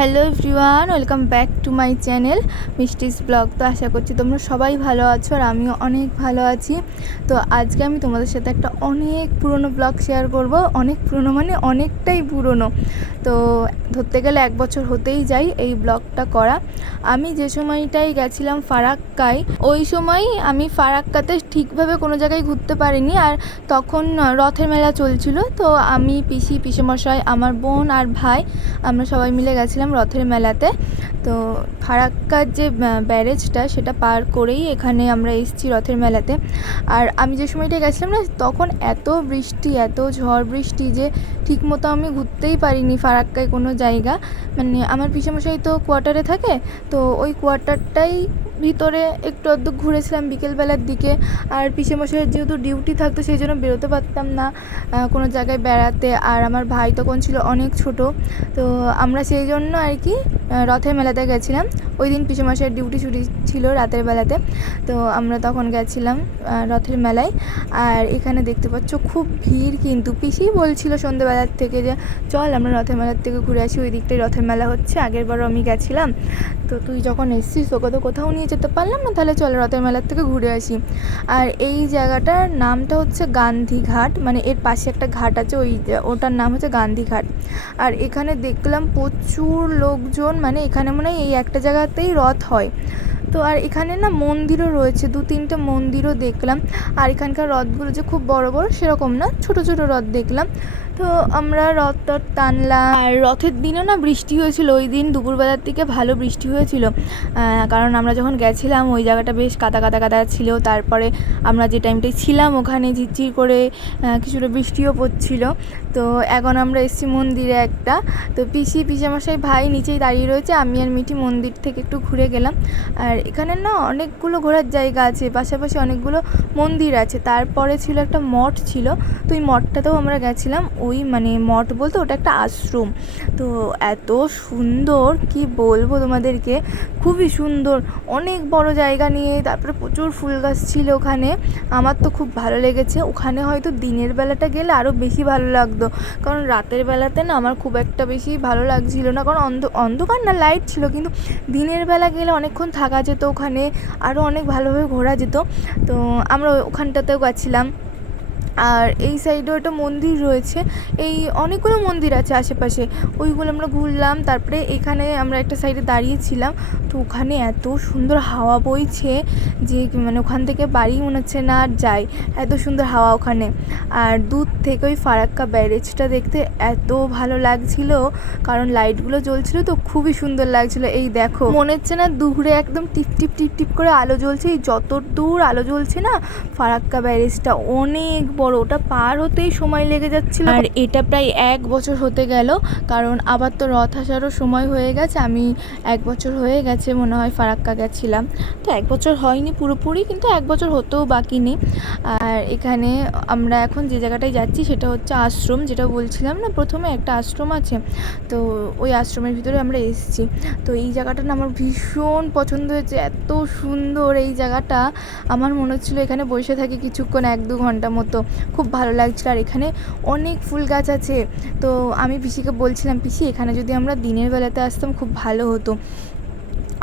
Hello everyone, welcome back to my channel মিষ্টিস blog. তো আশা করছি তোমরা সবাই ভালো আছো আর আমিও অনেক ভালো আছি। তো আজকে আমি তোমাদের সাথে একটা অনেক পুরনো ব্লগ শেয়ার করব। অনেক পুরনো মানে অনেকটাই পুরনো। তো ধরতে গেলে 1 বছর হতেই যাই এই ব্লগটা করা। আমি যে সময়টাই গেছিলাম ফারাক্কায়, ওই সময় আমি ফারাক্কাতে ঠিকভাবে কোনো জায়গায় ঘুরতে পারিনি। আর তখন রথের মেলা চলছিল। তো আমি পিসেমশাই, আমার বোন আর ভাই, আমরা সবাই মিলে গেছিলাম রথের মেলাতে। তো ফারাক্কার যে ব্যারেজটা সেটা পার করেই এখানে আমরা এসেছি রথের মেলাতে। আর আমি যে সময়টা গেছিলাম না, তখন এত বৃষ্টি, এত ঝড় বৃষ্টি যে ঠিকমতো আমি ঘুরতেই পারিনি ফারাক্কায় কোনো জায়গা। মানে আমার পিসেমশাই তো কোয়ার্টারে থাকে, তো ওই কোয়ার্টারটাই ভিতরে একটু আধটু ঘুরেছিলাম বিকেলবেলার দিকে। আর পিসেমশাইয়ের যেহেতু ডিউটি থাকতো সেই জন্য বেরোতে পারতাম না কোনো জায়গায় বেড়াতে। আর আমার ভাই তখন ছিল অনেক ছোট, তো আমরা সেই জন্য আর কি রথের মেলাতে গেছিলাম। ওই দিন পিসেমশাইয়ের ডিউটি ছুটি ছিল রাতের বেলাতে, তো আমরা তখন গেছিলাম রথের মেলায়। আর এখানে দেখতে পাচ্ছ খুব ভিড়, কিন্তু পিসিই বলছিল সন্ধ্যেবেলার থেকে যে চল আমরা রথের মেলার থেকে ঘুরে আসি, ওই দিকটাই রথের মেলা হচ্ছে। আগেরবারও আমি গেছিলাম, তো তুই যখন এসছিস তোকে তো কোথাও নিয়ে যেতে পারলাম না, তাহলে চল রথের মেলার থেকে ঘুরে আসি। আর এই জায়গাটার নামটা হচ্ছে গান্ধীঘাট, মানে এর পাশে একটা ঘাট আছে, ওটার নাম হচ্ছে গান্ধীঘাট। আর এখানে দেখলাম প্রচুর লোকজন, মানে এখানে মনে হয় এই একটা জায়গাতেই রথ হয়। তো আর এখানে না মন্দিরও রয়েছে, 2-3টে মন্দিরও দেখলাম। আর এখানকার রথগুলো যে খুব বড় বড় সেরকম না, ছোট ছোট রথ দেখলাম। তো আমরা রথ টানলাম। আর রথের দিনও না বৃষ্টি হয়েছিল, ওই দিন দুপুরবেলার দিকে ভালো বৃষ্টি হয়েছিল। কারণ আমরা যখন গেছিলাম ওই জায়গাটা বেশ কাদা কাদা কাদা ছিল। তারপরে আমরা যে টাইমটায় ছিলাম ওখানে ঝিরঝির করে কিছুটা বৃষ্টিও পড়ছিল। তো এখন আমরা এসেছি মন্দিরে একটা। তো পিসেমশাই ভাই নিচেই দাঁড়িয়ে রয়েছে, আমি আর মিঠি মন্দির থেকে একটু ঘুরে গেলাম। আর এখানে না অনেকগুলো ঘোরার জায়গা আছে, পাশাপাশি অনেকগুলো মন্দির আছে। তারপরে ছিল একটা মঠ ছিল, তো ওই মঠটাতেও আমরা গেছিলাম। ওই মানে মঠ বলতে ওটা একটা আশ্রম। তো এত সুন্দর কি বলবো তোমাদেরকে, খুবই সুন্দর, অনেক বড় জায়গা নিয়ে। তারপরে প্রচুর ফুল গাছ ছিল ওখানে, আমার তো খুব ভালো লেগেছে। ওখানে হয়তো দিনের বেলাটা গেলে আরও বেশি ভালো লাগতো, কারণ রাতের বেলাতে না আমার খুব একটা বেশি ভালো লাগছিল না, কারণ অন্ধকার না, লাইট ছিল। কিন্তু দিনের বেলা গেলে অনেকক্ষণ থাকা যেত ওখানে, আরও অনেক ভালোভাবে ঘোরা যেত। তো আমরা ওখানটাতেও গেছিলাম। আর এই সাইডেও একটা মন্দির রয়েছে, এই অনেকগুলো মন্দির আছে আশেপাশে, ওইগুলো আমরা ঘুরলাম। তারপরে এখানে আমরা একটা সাইডে দাঁড়িয়েছিলাম, তো ওখানে এত সুন্দর হাওয়া বইছে যে মানে ওখান থেকে বাড়ি মনে হচ্ছে না আর যাই, এত সুন্দর হাওয়া ওখানে। আর দূর থেকে ওই ফারাক্কা ব্যারেজটা দেখতে এত ভালো লাগছিল, কারণ লাইটগুলো জ্বলছিল তো খুবই সুন্দর লাগছিল। এই দেখো মনে হচ্ছে না দূরে একদম টিপ টিপ টিপ টিপ করে আলো জ্বলছে, এই যত দূর আলো জ্বলছে না, ফারাক্কা ব্যারেজটা অনেক বড়, ওটা পার হতেই সময় লেগে যাচ্ছিল। আর এটা প্রায় 1 বছর হতে গেল, কারণ আবার তো রথ আসারও সময় হয়ে গেছে। আমি 1 বছর হয়ে গেছে মনে হয় ফারাক্কা গেছিলাম, তো 1 বছর হয়নি পুরোপুরি, কিন্তু 1 বছর হতেও বাকি নেই। আর এখানে আমরা এখন যে জায়গাটায় যাচ্ছি সেটা হচ্ছে আশ্রম, যেটা বলছিলাম না প্রথমে একটা আশ্রম আছে, তো ওই আশ্রমের ভিতরে আমরা এসেছি। তো এই জায়গাটা না আমার ভীষণ পছন্দ হয়েছে, এত সুন্দর এই জায়গাটা। আমার মনে হচ্ছিলো এখানে বসে থাকি কিছুক্ষণ, 1-2 ঘন্টা মতো, খুব ভালো লাগছিল। আর এখানে অনেক ফুল গাছ আছে। তো আমি পিসিকে বলছিলাম, পিসি এখানে যদি আমরা দিনের বেলাতে আসতাম খুব ভালো হতো।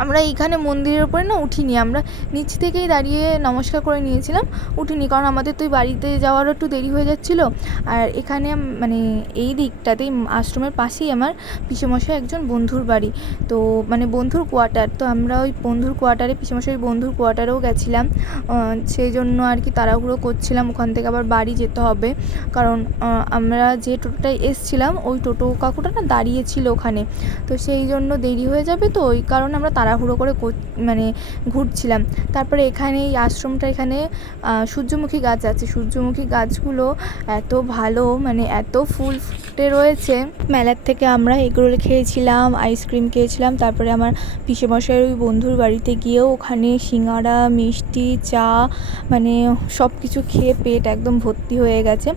আমরা এইখানে মন্দিরের উপরে না উঠিনি, আমরা নিচ থেকেই দাঁড়িয়ে নমস্কার করে নিয়েছিলাম, উঠিনি, কারণ আমাদের তো ওই বাড়িতে যাওয়ারও একটু দেরি হয়ে যাচ্ছিলো। আর এখানে মানে এই দিকটাতেই আশ্রমের পাশেই আমার পিসেমশাই একজন বন্ধুর বাড়ি, তো মানে বন্ধুর কোয়ার্টার। তো আমরা ওই বন্ধুর কোয়ার্টারে, পিসেমশাই বন্ধুর কোয়ার্টারেও গেছিলাম। সেই জন্য আর কি তাড়াহুড়ো করছিলাম, ওখান থেকে আবার বাড়ি যেতে হবে, কারণ আমরা যে টোটোটায় এসছিলাম ওই টোটো কাকুটা না দাঁড়িয়েছিল ওখানে, তো সেই জন্য দেরি হয়ে যাবে, তো ওই কারণে আমরা তাড়াহুড়ো করে মানে ঘুরছিলাম। তারপরে এখানে এই আশ্রমটা, এখানে সূর্যমুখী গাছ আছে, সূর্যমুখী গাছগুলো এত ভালো, মানে এত ফুল ফুটে রয়েছে। মেলার থেকে আমরা এগরোল খেয়েছিলাম, আইসক্রিম খেয়েছিলাম। তারপরে আমার পিসেমশাইয়ের ওই বন্ধুর বাড়িতে গিয়েও ওখানে সিঙ্গাড়া, মিষ্টি, চা, মানে সব কিছু খেয়ে পেট একদম ভর্তি হয়ে গেছে।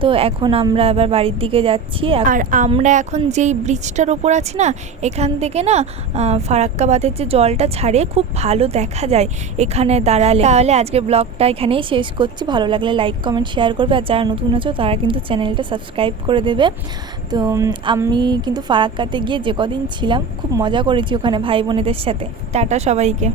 তো এখন আমরা আবার বাড়ির দিকে যাচ্ছি। আর আমরা এখন যেই ব্রিজটার ওপর আছি না, এখান থেকে না ফারাক্কা বাঁধের যে জলটা ছাড়ে খুব ভালো দেখা যায় এখানে দাঁড়ালে। তাহলে আজকে ব্লগটা এখানেই শেষ করছি। ভালো লাগলে লাইক, কমেন্ট, শেয়ার করবে। আর যারা নতুন আছো তারা কিন্তু চ্যানেলটা সাবস্ক্রাইব করে দেবে। তো আমি কিন্তু ফারাক্কাতে গিয়ে যে কদিন ছিলাম খুব মজা করেছি ওখানে ভাই বোনেদের সাথে। টাটা সবাইকে।